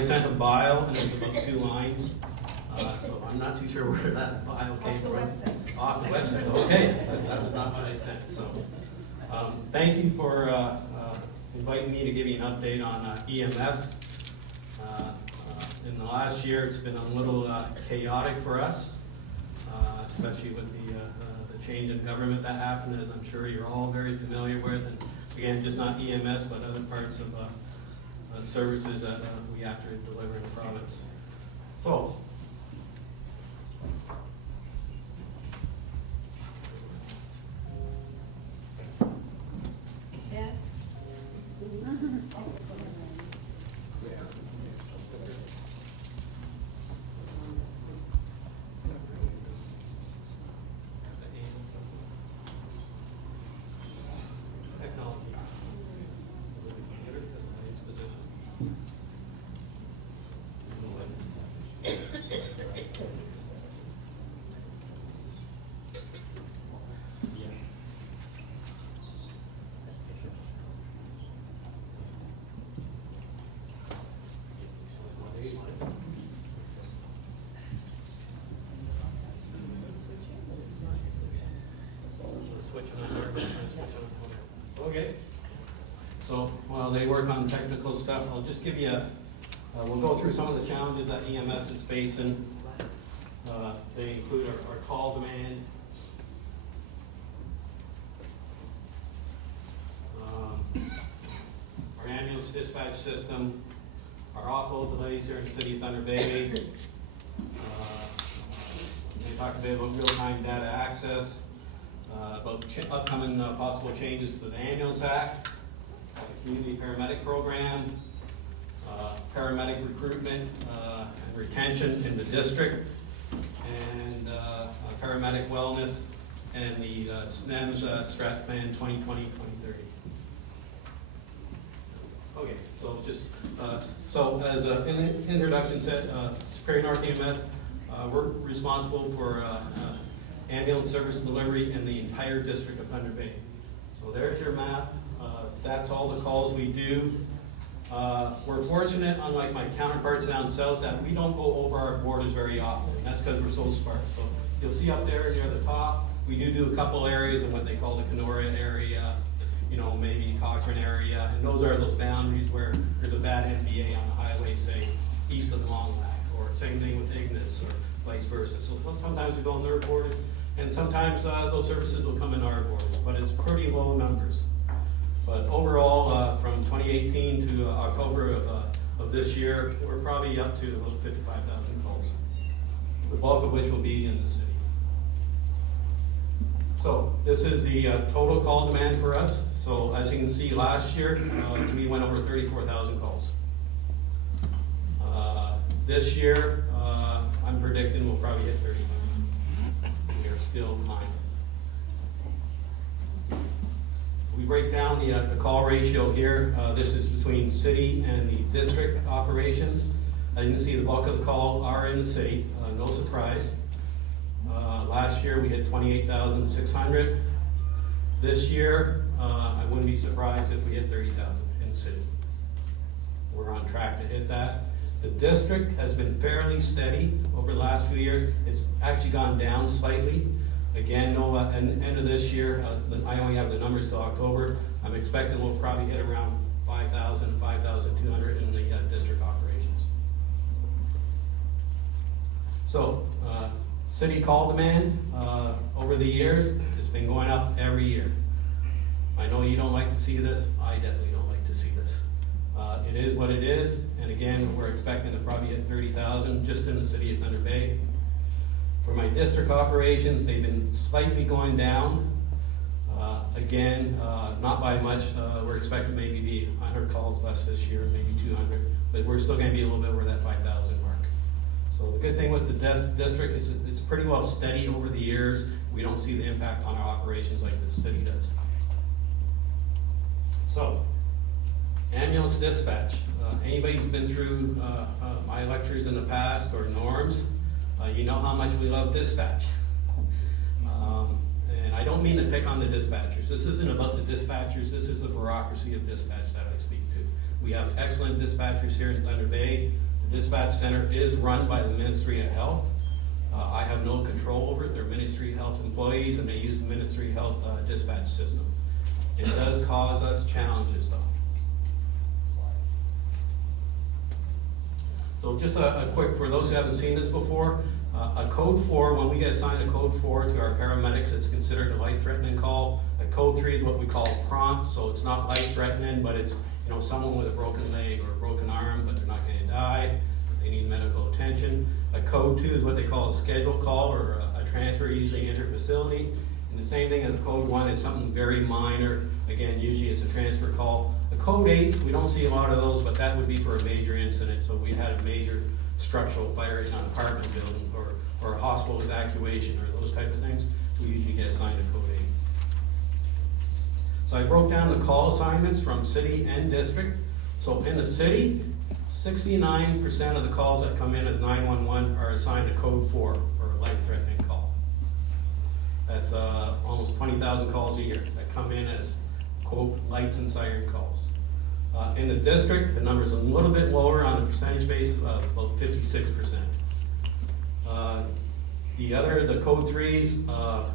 I sent a bio, and it's about 2 lines. So I'm not too sure where that bio came from. Off the website. Okay, that was not what I sent. So thank you for inviting me to give you an update on EMS. In the last year, it's been a little chaotic for us, especially with the change in government that happened, as I'm sure you're all very familiar with. And again, just not EMS, but other parts of services that we have to deliver in the province. So, okay. So while they work on technical stuff, I'll just give you we'll go through some of the challenges that EMS is facing. They include our call demand, our ambulance dispatch system, our offload delays here in the city of Thunder Bay. They talked a bit about real-time data access, about upcoming possible changes to the Ambulance Act, the Community Paramedic Program, paramedic recruitment and retention in the district, and paramedic wellness, and the SNEMS Strat Plan 2020-2030. Okay, so just so as an introduction said, Superior North EMS, we're responsible for ambulance service delivery in the entire district of Thunder Bay. So there's your map. That's all the calls we do. We're fortunate, unlike my counterparts down south, that we don't go over our borders very often. That's because we're so sparse. So you'll see up there near the top, we do a couple areas in what they call the Kenora area, maybe Cochrane area, and those are those boundaries where there's a bad MVA on the highway, say, east of the Long Lac, or same thing with Ignis, or vice versa. So sometimes we go on their borders, and sometimes those services will come in our borders, but it's pretty low numbers. But overall, from 2018 to October of this year, we're probably up to about 55,000 calls, the bulk of which will be in the city. So this is the total call demand for us. So as you can see, last year we went over 34,000 calls. This year, I'm predicting we'll probably hit 35. We are still climbing. We break down the call ratio here. This is between city and the district operations. As you can see, the bulk of the calls are in the city, no surprise. Last year we hit 28,600. This year, I wouldn't be surprised if we hit 30,000 in the city. We're on track to hit that. The district has been fairly steady over the last few years. It's actually gone down slightly. Again, end of this year, I only have the numbers till October. I'm expecting we'll probably hit around 5,000, 5,200 in the district operations. So, city call demand over the years, it's been going up every year. I know you don't like to see this. I definitely don't like to see this. It is what it is, and again, we're expecting to probably hit 30,000 just in the city of Thunder Bay. For my district operations, they've been slightly going down. Again, not by much. We're expecting maybe be 100 calls less this year, maybe 200, but we're still going to be a little bit over that 5,000 mark. So the good thing with the district is it's pretty well steady over the years. We don't see the impact on our operations like the city does. So, ambulance dispatch. Anybody who's been through my lectures in the past or norms, you know how much we love dispatch. And I don't mean to pick on the dispatchers. This isn't about the dispatchers. This is the bureaucracy of dispatch that I speak to. We have excellent dispatchers here in Thunder Bay. dispatch center is run by the Ministry of Health. I have no control over it. They're Ministry of Health employees, and they use the Ministry of Health dispatch system. It does cause us challenges, though. So just a quick, for those who haven't seen this before, a code 4, when we get assigned a code 4 to our paramedics, it's considered a life-threatening call. A code 3 is what we call prompt, so it's not life-threatening, but it's someone with a broken leg or a broken arm, but they're not going to die. They need medical attention. A code 2 is what they call a scheduled call or a transfer, usually inter-facility. And the same thing as a code 1 is something very minor. Again, usually it's a transfer call. A code 8, we don't see a lot of those, but that would be for a major incident. So we had a major structural fire in an apartment building or a hospital evacuation or those type of things. We usually get assigned a code 8. So I broke down the call assignments from city and district. So in the city, 69% of the calls that come in as 911 are assigned a code 4 or a life-threatening call. That's almost 20,000 calls a year that come in as, quote, lights and siren calls. In the district, the number's a little bit lower on a percentage basis, about 56%. The code 3s,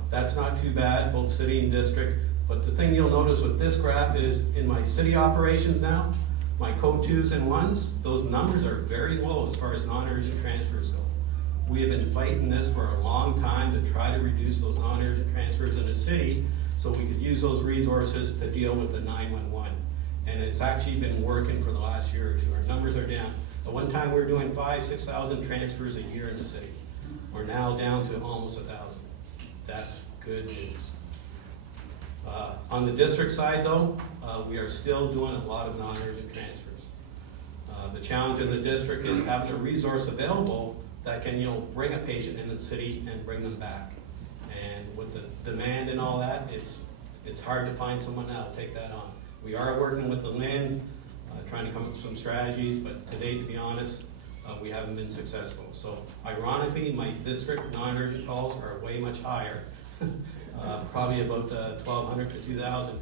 that's not too bad, both city and district. But the thing you'll notice with this graph is in my city operations now, my code 2s and 1s, those numbers are very low as far as non-urgent transfers go. We have been fighting this for a long time to try to reduce those non-urgent transfers in the city so we could use those resources to deal with the 911. And it's actually been working for the last year or two. Our numbers are down. At one time we were doing 5,000 to 6,000 transfers a year in the city. We're now down to almost 1,000. That's good news. On the district side, though, we are still doing a lot of non-urgent transfers. The challenge in the district is having a resource available that can, bring a patient in the city and bring them back. And with the demand and all that, it's hard to find someone that'll take that on. We are working with the LIN, trying to come up with some strategies, but today, to be honest, we haven't been successful. So, ironically, my district non-urgent calls are way much higher. Probably about 1,200 to 2,000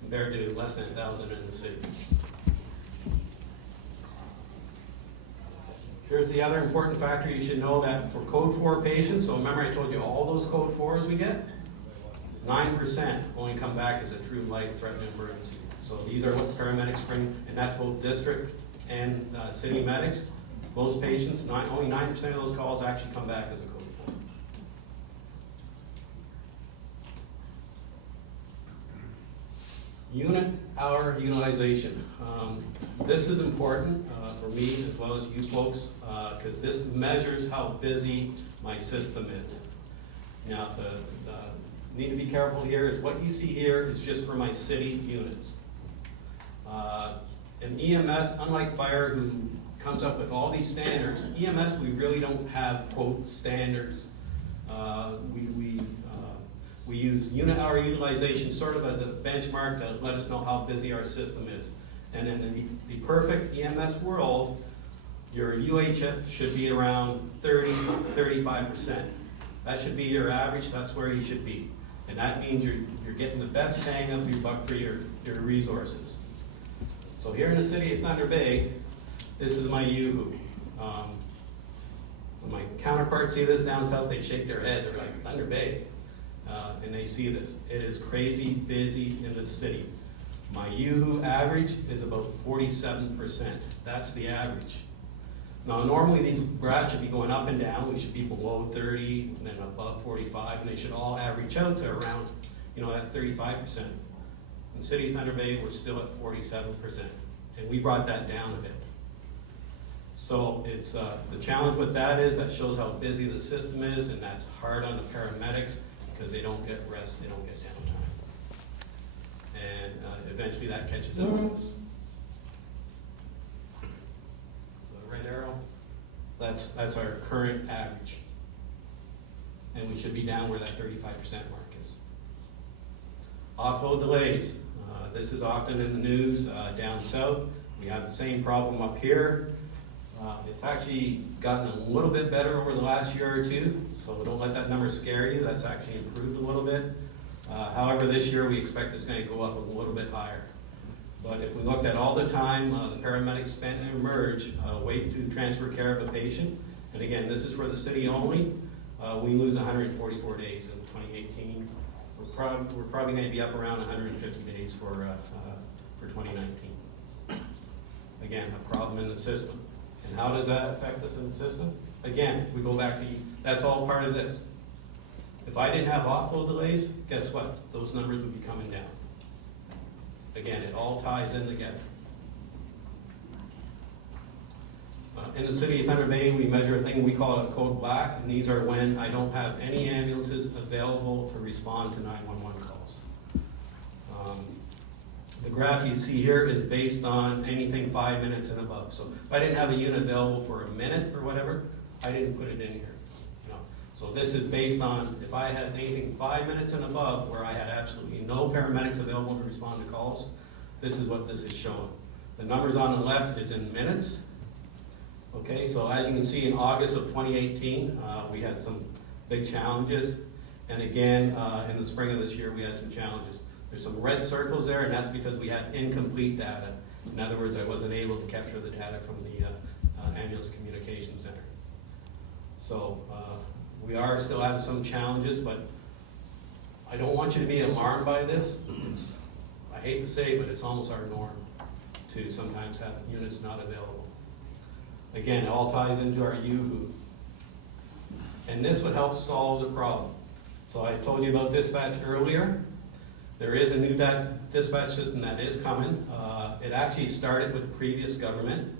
compared to less than 1,000 in the city. Here's the other important factor you should know, that for code 4 patients, so remember I told you all those code 4s we get, 9% only come back as a true life-threatening emergency. So these are what paramedics bring, and that's both district and city medics. Most patients, only 9% of those calls actually come back as a code 4. Unit hour utilization. This is important for me as well as you folks, because this measures how busy my system is. Now, need to be careful here is what you see here is just for my city units. An EMS, unlike fire, who comes up with all these standards, EMS, we really don't have, quote, standards. We use unit hour utilization sort of as a benchmark to let us know how busy our system is. And in the perfect EMS world, your UHF should be around 30-35%. That should be your average, that's where you should be. And that means you're getting the best bang of your buck for your resources. So here in the city of Thunder Bay, this is my UHU. When my counterparts see this down south, they shake their head. They're like, Thunder Bay. And they see this. It is crazy busy in the city. My UHU average is about 47%. That's the average. Now, normally these graphs should be going up and down. We should be below 30 and then above 45, and they should all average out to around, that 35%. In the city of Thunder Bay, we're still at 47%, and we brought that down a bit. So it's the challenge with that is that shows how busy the system is, and that's hard on the paramedics because they don't get rest, they don't get downtime, and eventually that catches up with us. Red arrow, that's our current average. And we should be down where that 35% mark is. Offload delays. This is often in the news down south. We have the same problem up here. It's actually gotten a little bit better over the last year or two, so don't let that number scare you. That's actually improved a little bit. However, this year we expect it's going to go up a little bit higher. But if we looked at all the time the paramedics spent in emerge, wait to transfer care of a patient, and again, this is for the city only, we lose 144 days in 2018. We're probably going to be up around 150 days for 2019. Again, a problem in the system. And how does that affect us in the system? Again, we go back to, that's all part of this. If I didn't have offload delays, guess what? Those numbers would be coming down. Again, it all ties in together. In the city of Thunder Bay, we measure a thing we call a code black, and these are when I don't have any ambulances available to respond to 911 calls. The graph you see here is based on anything 5 minutes and above. So if I didn't have a unit available for a minute or whatever, I didn't put it in here. So this is based on if I had anything 5 minutes and above where I had absolutely no paramedics available to respond to calls, this is what this is showing. The numbers on the left is in minutes. Okay, so as you can see, in August of 2018, we had some big challenges. And again, in the spring of this year, we had some challenges. There's some red circles there, and that's because we had incomplete data. In other words, I wasn't able to capture the data from the Ambulance Communication Center. So we are still having some challenges, but I don't want you to be alarmed by this. I hate to say, but it's almost our norm to sometimes have units not available. Again, it all ties into our U-Boot. And this would help solve the problem. So I told you about dispatch earlier. There is a new dispatch system that is coming. It actually started with the previous government.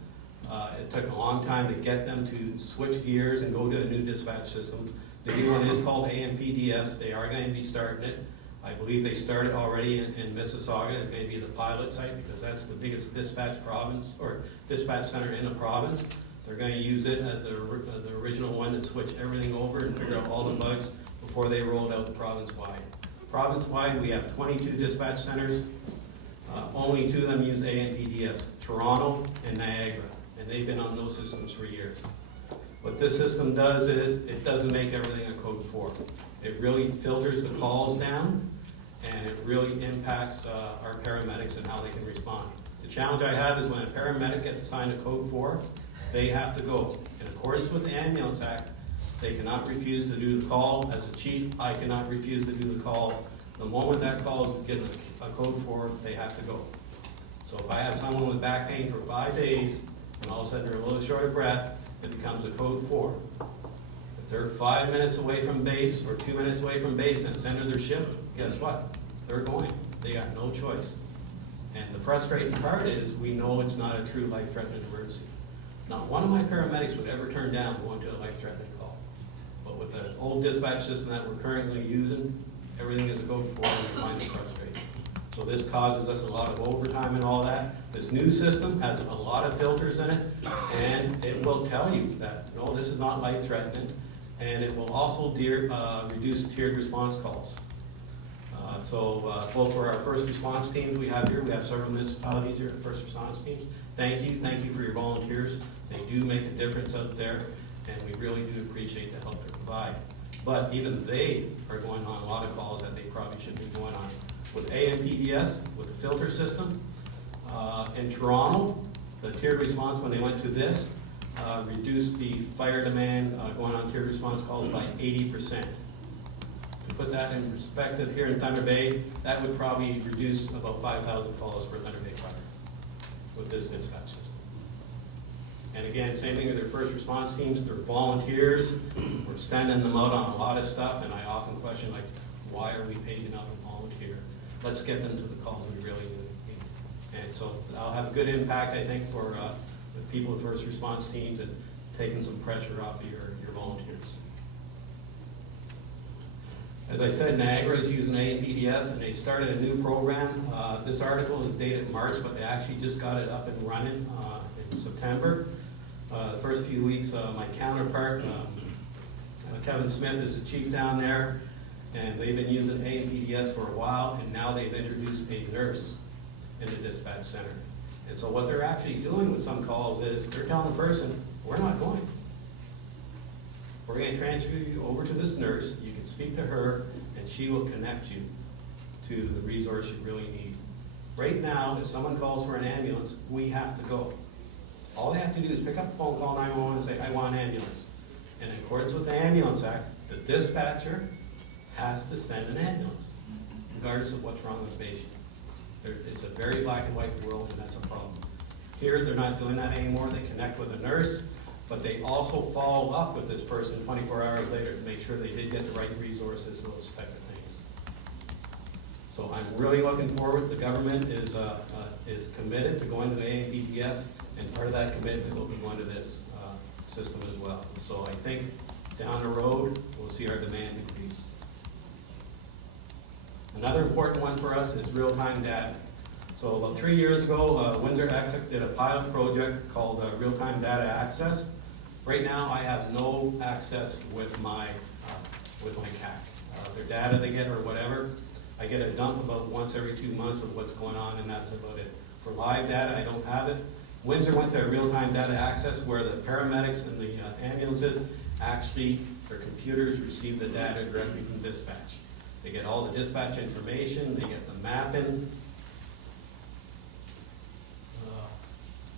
It took a long time to get them to switch gears and go to a new dispatch system. The new one is called AMPDS. They are going to be starting it. I believe they started already in Mississauga. It's going to be the pilot site because that's the biggest dispatch province or dispatch center in the province. They're going to use it as the original one to switch everything over and figure out all the bugs before they roll it out province-wide. Province-wide, we have 22 dispatch centers. Only 2 of them use AMPDS, Toronto and Niagara, and they've been on those systems for years. What this system does is it doesn't make everything a code 4. It really filters the calls down, and it really impacts our paramedics and how they can respond. The challenge I have is when a paramedic gets assigned a code 4, they have to go. In accordance with the Ambulance Act, they cannot refuse to do the call. As a chief, I cannot refuse to do the call. The moment that call is given a code 4, they have to go. So if I have someone with back pain for 5 days, and all of a sudden they're a little short of breath, it becomes a code 4. If they're 5 minutes away from base or 2 minutes away from base and it's end of their shift, guess what? They're going. They got no choice. And the frustrating part is we know it's not a true life-threatening emergency. Not one of my paramedics would ever turn down going to a life-threatening call. But with the old dispatch system that we're currently using, everything is a code 4 and we find it frustrating. So this causes us a lot of overtime and all that. This new system has a lot of filters in it, and it will tell you that, no, this is not life-threatening, and it will also reduce tiered response calls. Both for our first response teams we have here, we have several municipalities here, first response teams. Thank you for your volunteers. They do make a difference out there, and we really do appreciate the help they provide. But even they are going on a lot of calls that they probably shouldn't be going on. With AMPDS, with the filter system, in Toronto, the tiered response, when they went to this, reduced the fire demand going on tiered response calls by 80%. To put that in perspective, here in Thunder Bay, that would probably reduce about 5,000 calls for Thunder Bay Fire with this dispatch system. And again, same thing with their first response teams. They're volunteers. We're sending them out on a lot of stuff, and I often question, like, why are we paying out a volunteer? Let's get them to the calls we really need. And so I'll have a good impact, I think, for the people with first response teams and taking some pressure off of your volunteers. As I said, Niagara is using AMPDS, and they started a new program. This article is dated March, but they actually just got it up and running in September. The first few weeks, my counterpart, Kevin Smith, is the chief down there, and they've been using AMPDS for a while, and now they've introduced a nurse in the dispatch center. And so what they're actually doing with some calls is they're telling the person, we're not going. We're going to transfer you over to this nurse. You can speak to her, and she will connect you to the resource you really need. Right now, if someone calls for an ambulance, we have to go. All they have to do is pick up the phone, call 911 and say, I want an ambulance. And in accordance with the Ambulance Act, the dispatcher has to send an ambulance, regardless of what's wrong with the patient. It's a very black and white world, and that's a problem. Here, they're not doing that anymore. They connect with a nurse, but they also follow up with this person 24 hours later to make sure they did get the right resources, those type of things. So I'm really looking forward. The government is committed to going to the AMPDS, and part of that commitment will be going to this system as well. So I think down the road, we'll see our demand increase. Another important one for us is real-time data. So about 3 years ago, Windsor Exec did a pilot project called Real-Time Data Access. Right now, I have no access with my CAC. Their data they get or whatever, I get a dump about once every 2 months of what's going on, and that's about it. For live data, I don't have it. Windsor went to a real-time data access where the paramedics and the ambulances actually, their computers receive the data directly from dispatch. They get all the dispatch information, they get the mapping.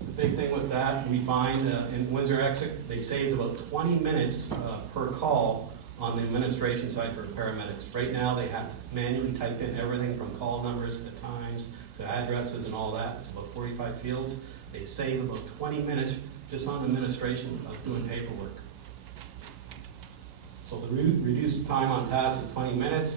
The big thing with that, we find in Windsor Exec, they saved about 20 minutes per call on the administration side for paramedics. Right now, they have to manually type in everything from call numbers to times to addresses and all that. It's about 45 fields. They save about 20 minutes just on administration of doing paperwork. So the reduced time on task is 20 minutes.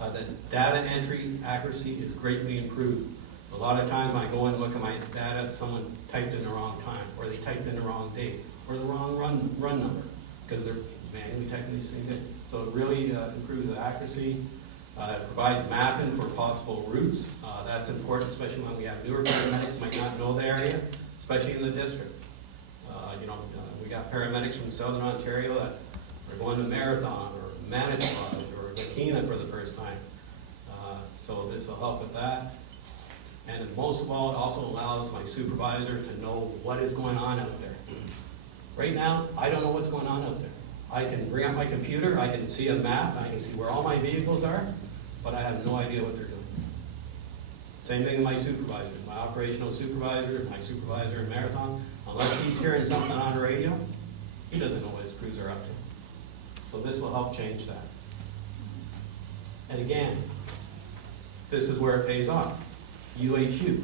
The data entry accuracy is greatly improved. A lot of times when I go and look at my data, someone typed in the wrong time, or they typed in the wrong date, or the wrong run number, because they're manually typing these things in. So it really improves the accuracy. It provides mapping for possible routes. That's important, especially when we have newer paramedics might not know the area, especially in the district. We got paramedics from Southern Ontario that are going to Marathon or Manitoba or Lakina for the first time. So this will help with that. And most of all, it also allows my supervisor to know what is going on out there. Right now, I don't know what's going on out there. I can bring up my computer, I can see a map, I can see where all my vehicles are, but I have no idea what they're doing. Same thing with my supervisor, my operational supervisor, my supervisor in Marathon. Unless he's hearing something on the radio, he doesn't know what his crews are up to. So this will help change that. And again, this is where it pays off. UHU.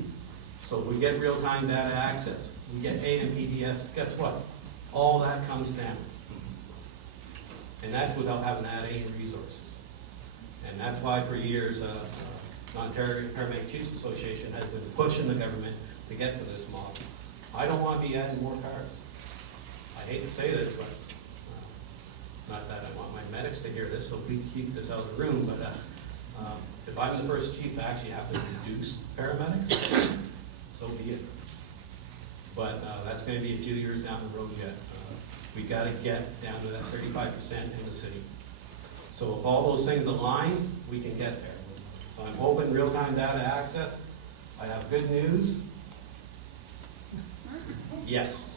So we get real-time data access. We get AMPDS. Guess what? All that comes down. And that's without having to add any resources. And that's why for years, the Ontario Paramedic Chiefs Association has been pushing the government to get to this model. I don't want to be adding more cars. I hate to say this, but not that I want my medics to hear this, so we keep this out of the room, but if I'm the first chief to actually have to reduce paramedics, so be it. But that's going to be a few years down the road yet. We got to get down to that 35% in the city. So if all those things align, we can get there. So I'm hoping real-time data access. I have good news. Yes.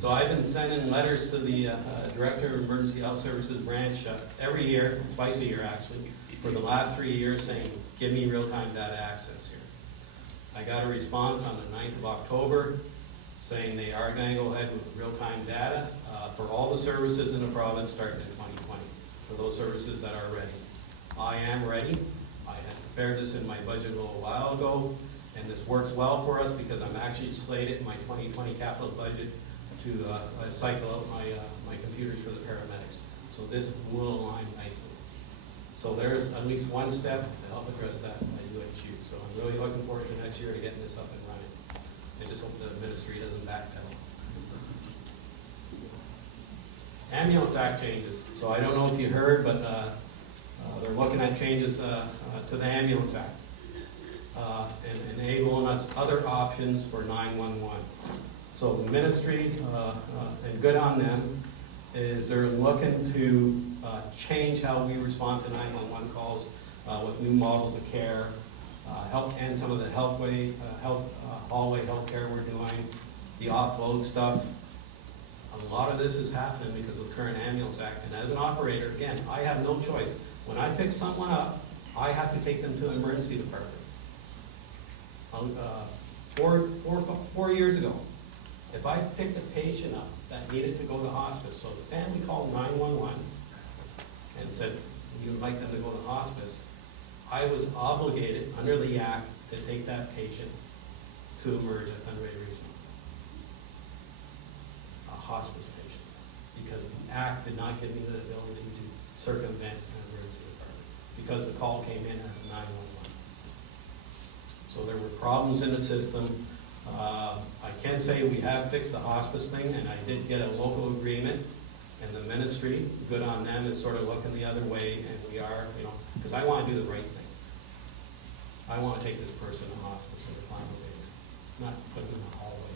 So I've been sending letters to the Director of Emergency Health Services branch every year, twice a year actually, for the last 3 years saying, give me real-time data access here. I got a response on the 9th of October saying they are going to go ahead with real-time data for all the services in the province starting in 2020, for those services that are ready. I am ready. I had prepared this in my budget a little while ago, and this works well for us because I'm actually slated in my 2020 capital budget to cycle out my computers for the paramedics. So this will align nicely. So there's at least one step to help address that by UHU. So I'm really looking forward to next year to getting this up and running. I just hope the ministry doesn't backpedal. Ambulance Act changes. So I don't know if you heard, but they're looking at changes to the Ambulance Act and enabling us other options for 911. So the ministry, and good on them, is they're looking to change how we respond to 911 calls with new models of care, help end some of the hallway health care we're doing, the offload stuff. A lot of this is happening because of the current Ambulance Act. And as an operator, again, I have no choice. When I pick someone up, I have to take them to the emergency department. 4 years ago, if I picked a patient up that needed to go to hospice, so the family called 911 and said, you would like them to go to hospice, I was obligated under the Act to take that patient to emerge at Thunder Bay Regional. A hospice patient. Because the Act did not give me the ability to circumvent an emergency department. Because the call came in as a 911. So there were problems in the system. I can say we have fixed the hospice thing, and I did get a local agreement, and the ministry, good on them, is sort of looking the other way, and we are, because I want to do the right thing. I want to take this person to hospice in the final days, not put them in the hallway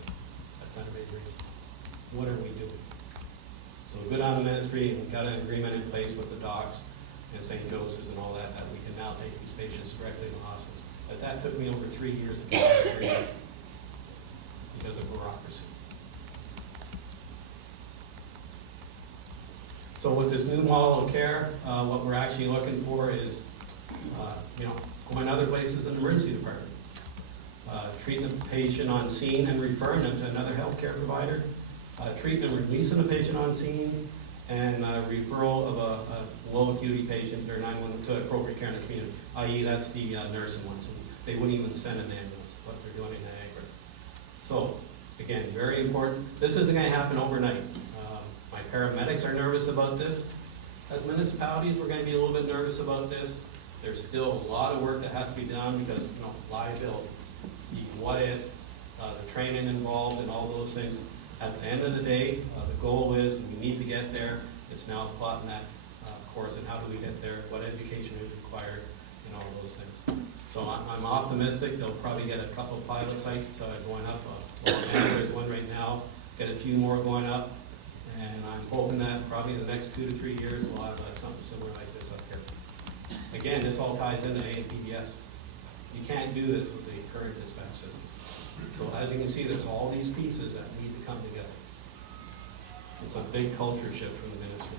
at Thunder Bay Regional. What are we doing? So good on the ministry, and we got an agreement in place with the docs and St. Joseph's and all that, that we can now take these patients directly to hospice. But that took me over 3 years to get that agreement because of bureaucracy. So with this new model of care, what we're actually looking for is, going other places than the emergency department. Treating the patient on scene and referring them to another healthcare provider. Treating and releasing a patient on scene, and referral of a low acuity patient or 911 to appropriate care in the community, i.e. that's the nursing ones. They wouldn't even send an ambulance, what they're doing in Niagara. So, again, very important. This isn't going to happen overnight. My paramedics are nervous about this. As municipalities, we're going to be a little bit nervous about this. There's still a lot of work that has to be done because, liability, what is, the training involved and all those things. At the end of the day, the goal is we need to get there. It's now plotting that course and how do we get there, what education is required, and all those things. So I'm optimistic. They'll probably get a couple of pilot sites going up. There's one right now, get a few more going up. And I'm hoping that probably in the next 2 to 3 years we'll have something similar like this up here. Again, this all ties into A and PBS. You can't do this with the current dispatch system. So as you can see, there's all these pieces that need to come together. It's a big culture shift from the ministry.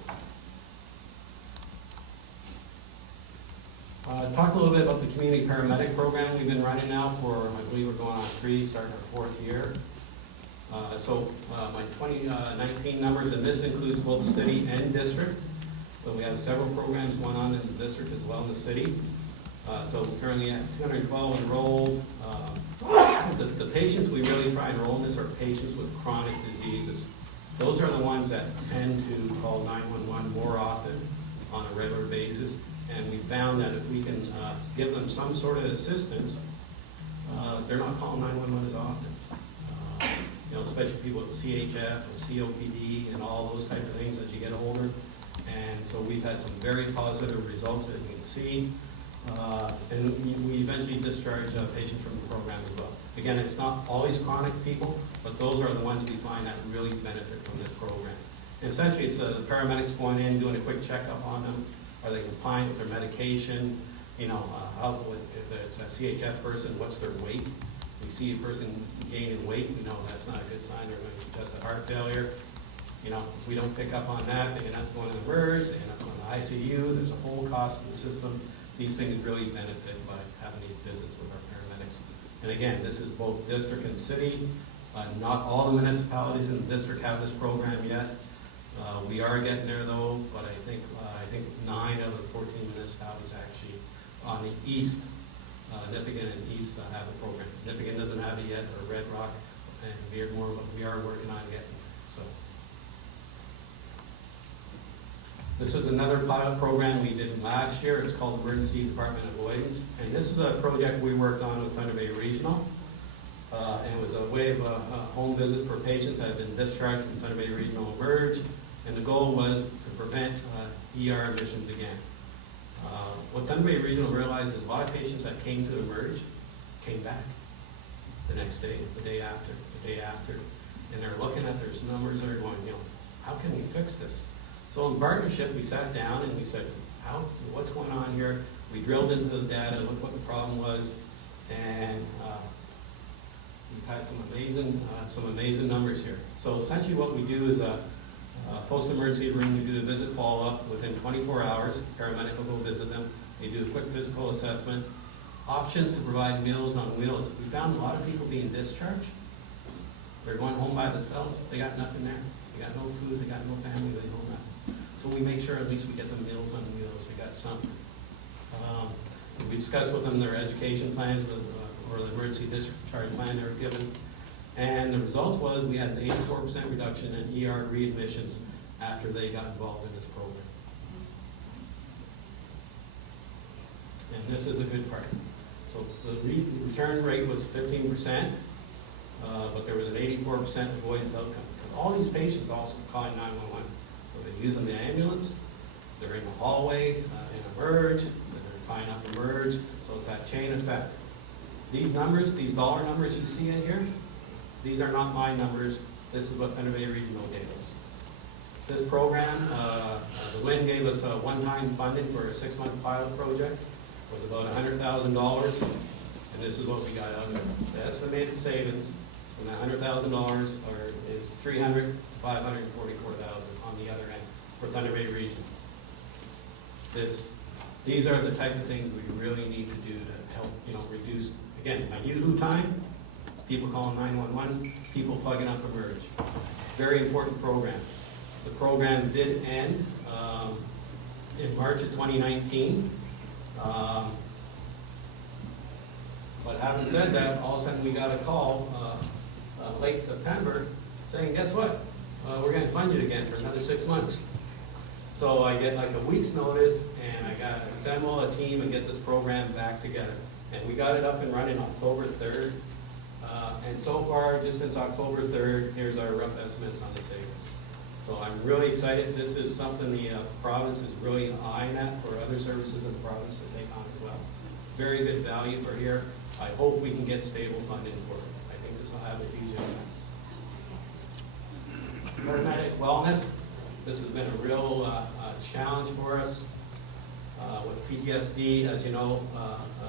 Talk a little bit about the community paramedic program we've been running now for, I believe we're going on 3, starting our 4th year. My 2019 numbers, and this includes both city and district. So we have several programs going on in the district as well in the city. So we currently have 212 enrolled. The patients we really try and enroll in this are patients with chronic diseases. Those are the ones that tend to call 911 more often on a regular basis. And we found that if we can give them some sort of assistance, they're not calling 911 as often. Especially people with CHF or COPD and all those type of things as you get older. And so we've had some very positive results that you can see. And we eventually discharge patients from the program as well. Again, it's not always chronic people, but those are the ones we find that really benefit from this program. And essentially, it's the paramedics going in, doing a quick checkup on them. Are they compliant with their medication? If it's a CHF person, what's their weight? We see a person gaining weight, we know that's not a good sign. They're going to test a heart failure. If we don't pick up on that, they end up going to the MERS, they end up going to the ICU. There's a whole cost to the system. These things really benefit by having these visits with our paramedics. And again, this is both district and city. Not all the municipalities in the district have this program yet. We are getting there though, but I think 9 out of the 14 municipalities actually on the east, Nipigon and east have a program. Nipigon doesn't have it yet, or Red Rock, and we are working on getting it. So this is another pilot program we did last year. It's called Emergency Department Avoidance, and this is a project we worked on with Thunder Bay Regional. And it was a way of home visits for patients that have been discharged from Thunder Bay Regional Emerge, and the goal was to prevent ER admissions again. What Thunder Bay Regional realized is a lot of patients that came to Emerge came back the next day, the day after, and they're looking at their numbers and they're going, how can we fix this? So in partnership, we sat down and we said, what's going on here? We drilled into the data, looked what the problem was, and we've had some amazing numbers here. So essentially what we do is post-emergency room, we do the visit follow-up within 24 hours. Paramedic will go visit them. They do a quick physical assessment. options to provide Meals on Wheels. We found a lot of people being discharged. They're going home by themselves. They got nothing there. They got no food. They got no family. They know nothing. So we make sure at least we get them Meals on Wheels. They got something. We discussed with them their education plans or the emergency discharge plan they were given. And the result was we had an 84% reduction in ER readmissions after they got involved in this program. And this is the good part. So the return rate was 15%, but there was an 84% avoidance outcome. And all these patients also calling 911. So they're using the ambulance, they're in the hallway, in emerge, they're trying up emerge, so it's that chain effect. These numbers, these dollar numbers you see in here, these are not my numbers. This is what Paramedic Regional gave us. This program, the WIN gave us a one-time funding for a 6-month pilot project. It was about $100,000, and this is what we got out of it. The estimated savings from that $100,000 is $300,000 to $544,000 on the other end for Thunder Bay Region. These are the type of things we really need to do to help, reduce, again, my usual time, people calling 911, people plugging up emerge. Very important program. The program did end in March of 2019. But having said that, all of a sudden we got a call late September saying, guess what? We're going to fund you again for another 6 months. So I get like a week's notice, and I got to assemble a team and get this program back together. And we got it up and running October 3rd. And so far, just since October 3rd, here's our rough estimates on the savings. So I'm really excited. This is something the province is really eyeing at for other services in the province to take on as well. Very good value for here. I hope we can get stable funding for it. I think this will have a huge impact. Paramedic wellness. This has been a real challenge for us. With PTSD, as you know,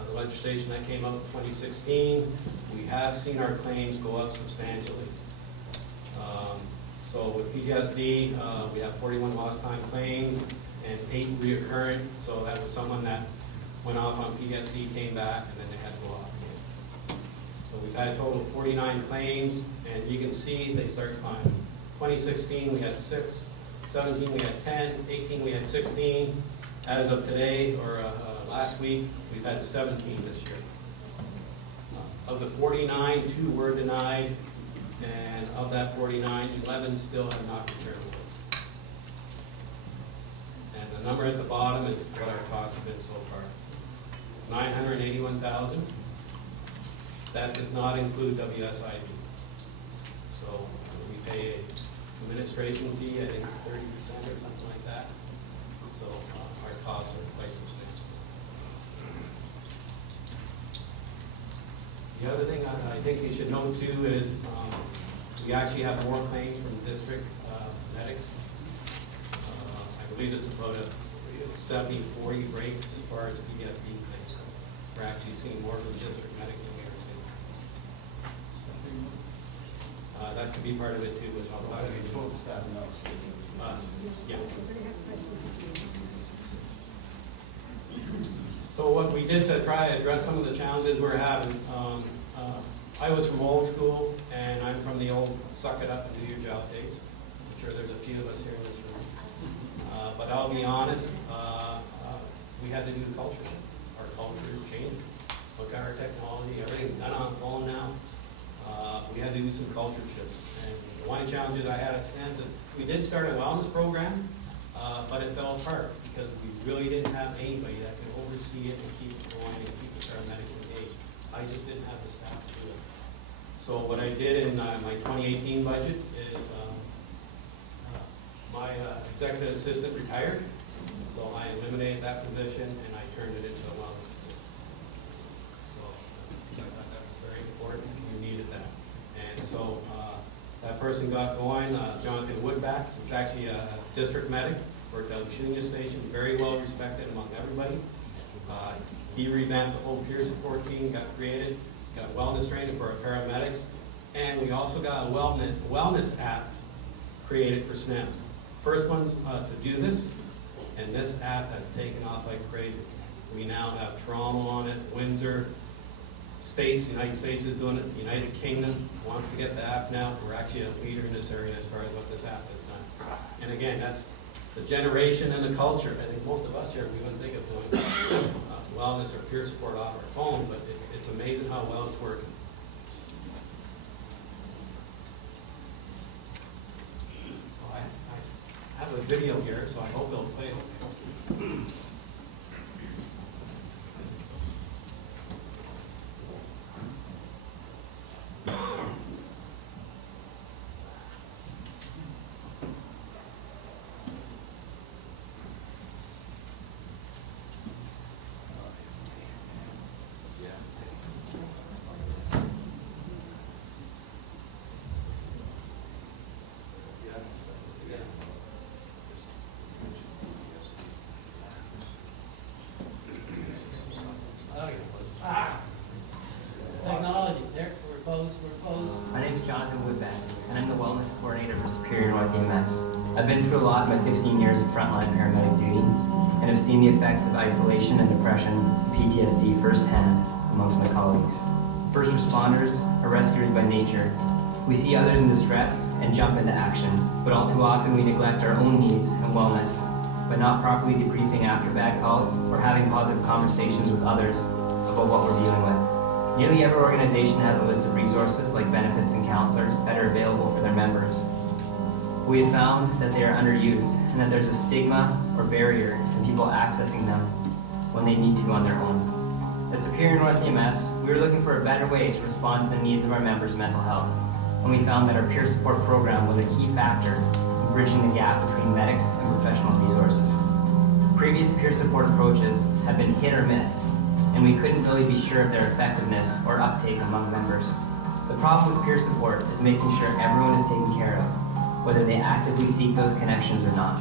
the legislation that came out in 2016, we have seen our claims go up substantially. So with PTSD, we have 41 lost time claims and 8 reoccurring. So that was someone that went off on PTSD, came back, and then they had to go off again. So we've had a total of 49 claims, and you can see they start climbing. 2016, we had 6. 17, we had 10. 18, we had 16. As of today, or last week, we've had 17 this year. Of the 49, 2 were denied, and of that 49, 11 still have not returned work. And the number at the bottom is what our costs have been so far. $981,000. That does not include WSIB. So we pay an administration fee, I think it's 30% or something like that. So our costs are quite substantial. The other thing I think you should know too is we actually have more claims from district medics. I believe it's about a 70-40 break as far as PTSD claims. We're actually seeing more from district medics than we are seeing. That could be part of it too, which I'll talk about. Yeah. So what we did to try to address some of the challenges we're having, I was from old school, and I'm from the old suck it up and do your job days. I'm sure there's a few of us here in this room. But I'll be honest, we had to do the culture shift. Our culture changed. Look at our technology, everything's done on phone now. We had to do some culture shifts. And one of the challenges I had at Stanton is we did start a wellness program, but it fell apart because we really didn't have anybody that could oversee it and keep it going and keep the paramedics engaged. I just didn't have the staff to do it. So what I did in my 2018 budget is my executive assistant retired, so I eliminated that position and I turned it into a wellness position. So I thought that was very important. We needed that. And so that person got going, Jonathan Woodback. He's actually a district medic, worked out at Union Station, very well respected among everybody. He revamped the whole peer support team, got created, got wellness training for our paramedics, and we also got a wellness app created for SNEMs. First one's to do this, and this app has taken off like crazy. We now have Toronto on it, Windsor, United States is doing it, the United Kingdom wants to get the app now. We're actually a leader in this area as far as what this app has done. And again, that's the generation and the culture. I think most of us here, we wouldn't think of doing wellness or peer support off our phone, but it's amazing how well it's working. So I have a video here, so I hope it'll play okay. Technology. There, we're close. My name is Jonathan Woodbeck, and I'm the Wellness Coordinator for Superior North EMS. I've been through a lot in my 15 years of frontline paramedic duty, and have seen the effects of isolation and depression, PTSD firsthand amongst my colleagues. First responders are rescuers by nature. We see others in distress and jump into action, but all too often we neglect our own needs and wellness by not properly debriefing after bad calls or having positive conversations with others about what we're dealing with. Nearly every organization has a list of resources like benefits and counselors that are available for their members. We have found that they are underused and that there's a stigma or barrier to people accessing them when they need to on their own. At Superior North EMS, we were looking for a better way to respond to the needs of our members' mental health, and we found that our peer support program was a key factor in bridging the gap between medics and professional resources. Previous peer support approaches have been hit or miss, and we couldn't really be sure of their effectiveness or uptake among members. The problem with peer support is making sure everyone is taken care of, whether they actively seek those connections or not.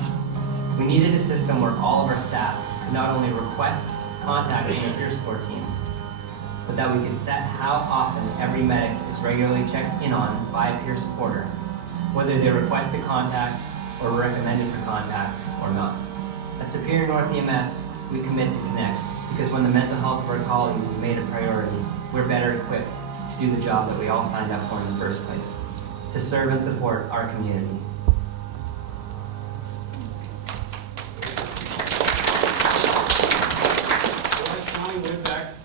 We needed a system where all of our staff could not only request contacting a peer support team, but that we could set how often every medic is regularly checked in on by a peer supporter, whether they requested contact or recommended for contact or not. At Superior North EMS, we commit to connect, because when the mental health of our colleagues is made a priority, we're better equipped to do the job that we all signed up for in the first place, to serve and support our community.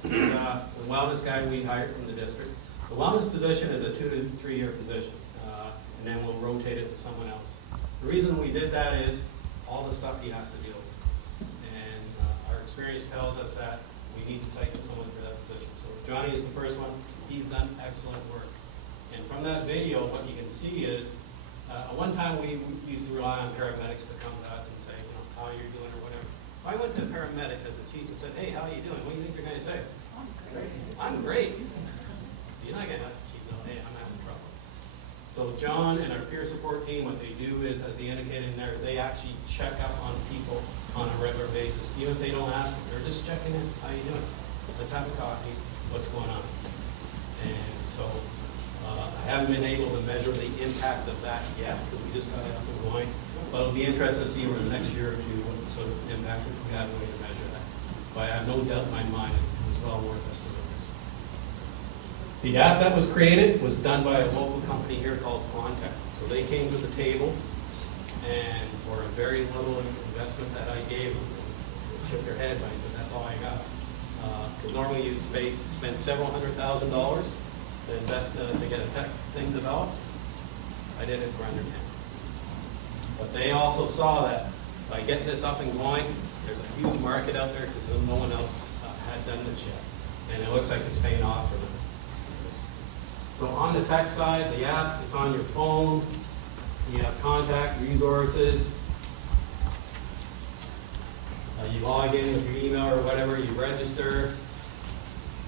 The wellness guy we hired from the district. The wellness position is a 2 to 3 year position, and then we'll rotate it to someone else. The reason we did that is all the stuff he has to deal with. And our experience tells us that we need to cycle someone for that position. So Johnny is the first one. He's done excellent work. And from that video, what you can see is, at one time we used to rely on paramedics to come to us and say, how you're doing or whatever. If I went to a paramedic as a chief and said, hey, how are you doing? What do you think they're going to say? I'm great. You're not going to have to chief know, hey, I'm having trouble. So John and our peer support team, what they do is, as he indicated in there, is they actually check up on people on a regular basis. Even if they don't ask them, they're just checking in. How you doing? Let's have a coffee. What's going on? And so I haven't been able to measure the impact of that yet, because we just got it up and going. But it'll be interesting to see over the next year or two what sort of impact we have a way to measure that. But I have no doubt in my mind it was well worth us doing this. The app that was created was done by a local company here called Contact. So they came to the table, and for a very little investment that I gave them, they shook their head, but I said, that's all I got. Because normally you'd spend several $100,000 to invest to get a tech thing developed. I did it for under 10. But they also saw that by getting this up and going, there's a huge market out there because no one else had done this yet. And it looks like it's paying off for them. So on the tech side, the app, it's on your phone. You have contact, resources. You log in with your email or whatever, you register.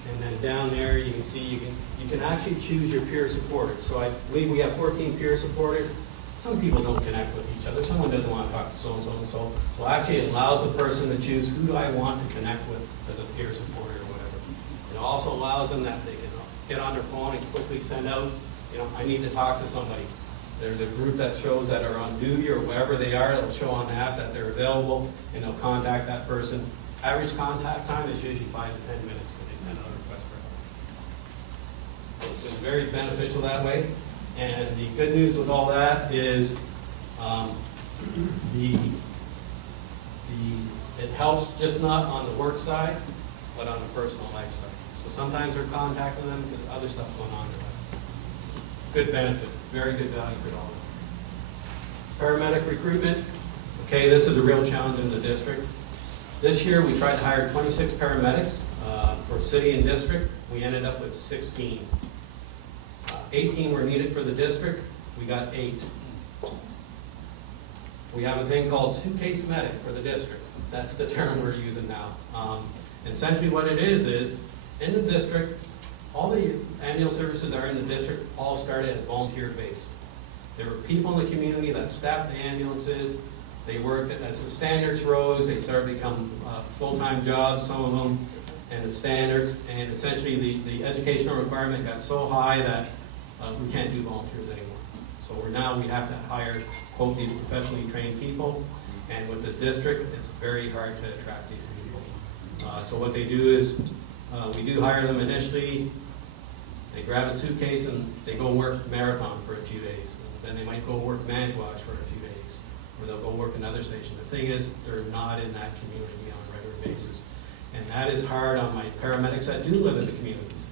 And then down there you can see you can actually choose your peer supporters. So I believe we have 14 peer supporters. Some people don't connect with each other. Someone doesn't want to talk to so-and-so and so. So actually it allows the person to choose who do I want to connect with as a peer supporter or whatever. It also allows them that they can get on their phone and quickly send out, I need to talk to somebody. There's a group that shows that are on duty or wherever they are. It'll show on the app that they're available, and they'll contact that person Average contact time is usually 5 to 10 minutes when they send out a request for help. So it's been very beneficial that way. And the good news with all that is it helps just not on the work side, but on the personal life side. So sometimes they're contacting them because other stuff going on in their life. Good benefit, very good value for dollars. Paramedic recruitment. Okay, this is a real challenge in the district. This year we tried to hire 26 paramedics for city and district. We ended up with 16. 18 were needed for the district. We got 8. We have a thing called Suitcase Medic for the district. That's the term we're using now. And essentially what it is in the district, all the ambulance services that are in the district all started as volunteer-based. There were people in the community that staffed the ambulances. They worked as the standards rose. They started to become full-time jobs, some of them, and the standards. And essentially the educational requirement got so high that we can't do volunteers anymore. So we have to hire, quote, these professionally trained people. And with the district, it's very hard to attract these people. So what they do is, we do hire them initially. They grab a suitcase and they go work marathon for a few days. Then they might go work Manitowoc for a few days, or they'll go work another station. The thing is, they're not in that community on a regular basis. And that is hard on my paramedics that do live in the communities.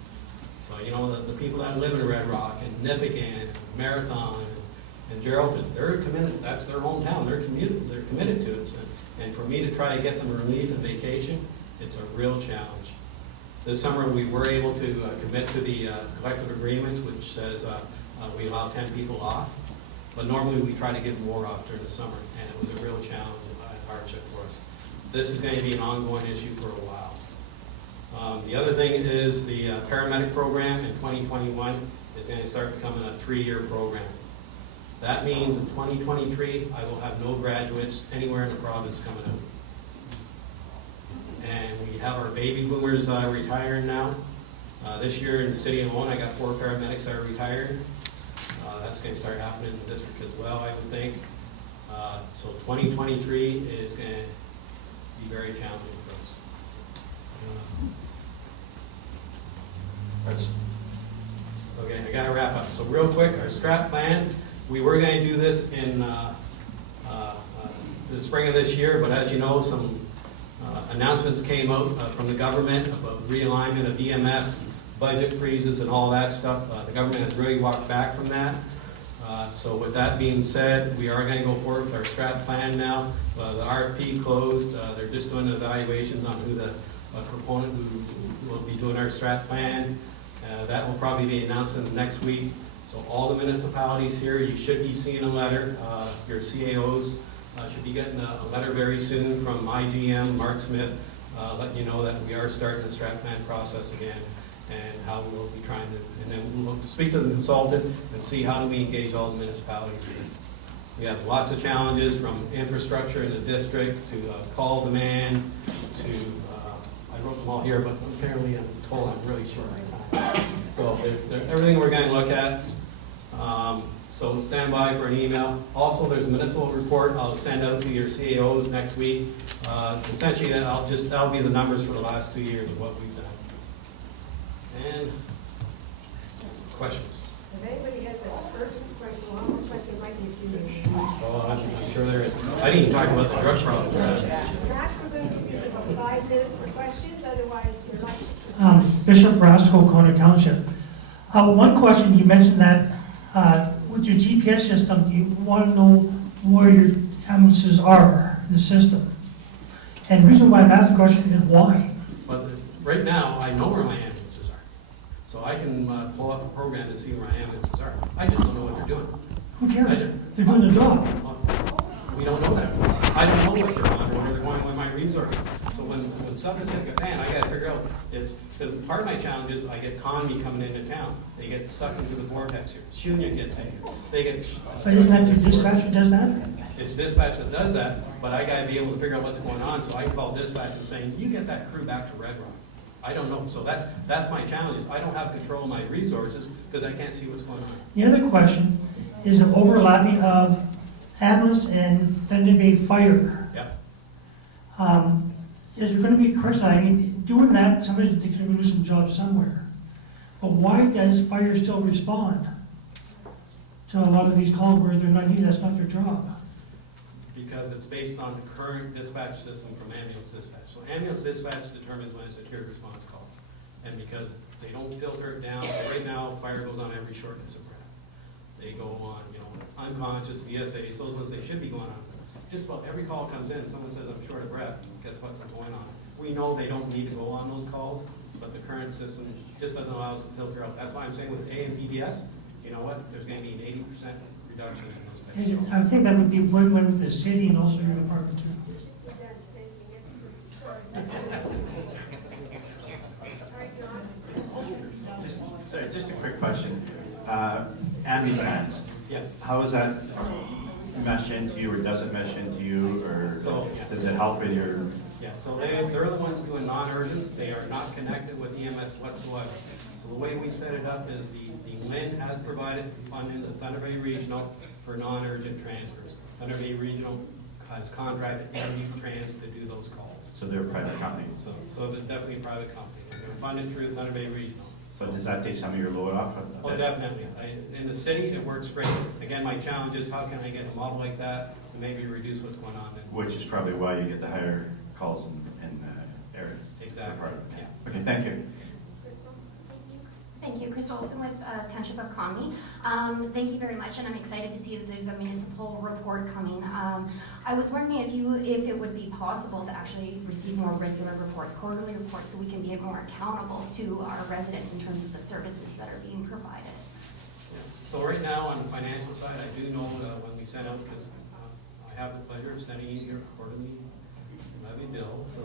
So, you know, the people that live in Red Rock and Nippigan, and Marathon, and Geraldton, they're committed. That's their hometown. They're committed to it. And for me to try to get them relief and vacation, it's a real challenge. This summer we were able to commit to the collective agreements, which says we allow 10 people off. But normally we try to give more off during the summer, and it was a real challenge and hardship for us. This is going to be an ongoing issue for a while. The other thing is the paramedic program in 2021 is going to start becoming a 3-year program. That means in 2023, I will have no graduates anywhere in the province coming out. And we have our baby boomers retiring now. This year in the city alone, I got 4 paramedics that are retired. That's going to start happening in the district as well, I would think. So 2023 is going to be very challenging for us. Okay, I got to wrap up. So real quick, our strat plan. We were going to do this in the spring of this year, but as you know, some announcements came out from the government about realignment of EMS, budget freezes and all that stuff. The government has really walked back from that. So with that being said, we are going to go forward with our strat plan now. The RFP closed. They're just doing evaluations on who the proponent who will be doing our strat plan. That will probably be announced in the next week. So all the municipalities here, you should be seeing a letter. Your CAOs should be getting a letter very soon from my GM, Mark Smith, letting you know that we are starting the strat plan process again, and how we will be trying to, and then we'll speak to the consultant and see how do we engage all the municipalities in this. We have lots of challenges from infrastructure in the district to call demand to, I wrote them all here, but apparently I'm told I'm really short on time. So everything we're going to look at. So stand by for an email. Also, there's a municipal report I'll send out to your CAOs next week. Essentially, that'll be the numbers for the last 2 years of what we've done. And questions? If anybody has an urgent question, well, it looks like there might be a few minutes. Oh, I'm sure there is. I didn't even talk about the drug problem. Max, we're going to give you about 5 minutes for questions, otherwise you're like... Bishop Rascal, Corner Township. One question, you mentioned that with your GPS system, you want to know where your ambulances are in the system. And the reason why I'm asking the question is why? But right now, I know where my ambulances are. So I can pull up a program and see where my ambulances are. I just don't know what they're doing. Who cares? They're doing the job. We don't know that. I don't know what they're on, or where they're going with my resources. So when something's hit a fan, I got to figure out, because part of my challenge is I get Conmy coming into town. They get sucked into the vortex here. Shunya gets in here. They get... But isn't that the dispatch that does that? It's dispatch that does that, but I got to be able to figure out what's going on, so I can call dispatch and saying, you get that crew back to Red Rock. I don't know. So that's my challenge. I don't have control of my resources because I can't see what's going on. The other question is the overlapping of ambulance and Thunder Bay Fire. Yep. is there gonna be a correction? I mean, doing that, somebody's gonna do some job somewhere. But why does fire still respond to a lot of these calls where they're not needed, that's not their job? Because it's based on the current dispatch system from ambulance dispatch. So ambulance dispatch determines when it's a secure response call. And because they don't filter it down, so right now, fire goes on every shortness of breath. They go on, unconscious, VSAs, those ones they should be going on. Just about every call comes in, someone says, I'm short of breath, guess what, they're going on. We know they don't need to go on those calls, but the current system just doesn't allow us to filter out. That's why I'm saying with A and PBS, you know what, there's gonna be an 80% reduction in those types of calls. I think that would be win-win with the city and also your department too. We're done. Thank you. Next, sorry. All right, John. Just a quick question. Ambulance, Yes. how is that mesh into you, or does it mesh into you, or So, yeah. does it help with your? Yeah, so they're the ones doing non-urgents. They are not connected with EMS whatsoever. So the way we set it up is the LIN has provided funding to Thunder Bay Regional for non-urgent transfers. Thunder Bay Regional has contracted MD Trans to do those calls. So they're a private company. So they're definitely a private company. They're funded through Thunder Bay Regional. So does that take some of your load off? Oh, definitely. In the city, it works great. Again, my challenge is how can I get a model like that to maybe reduce what's going on? Which is probably why you get the higher calls in area. Exactly. Yeah. Okay, thank you. Crystal? Thank you, Crystal Olson with Township of Conwy. Thank you very much, and I'm excited to see that there's a municipal report coming. I was wondering if it would be possible to actually receive more regular reports, quarterly reports, so we can be more accountable to our residents in terms of the services that are being provided. Yes. So right now, on the financial side, I do know when we send out, because I have the pleasure of sending you your quarterly levy bill, so,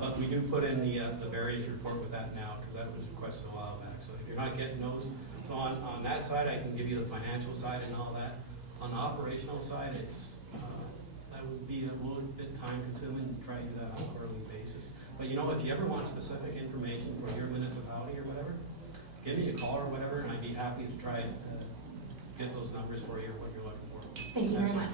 but we do put in the various report with that now, because that was requested a while back. So if you're not getting those, so on that side, I can give you the financial side and all that. On the operational side, that would be a little bit time consuming to try to do that on a quarterly basis. But if you ever want specific information for your municipality or whatever, give me a call or whatever, and I'd be happy to try and get those numbers for you, what you're looking for. Thank you very much.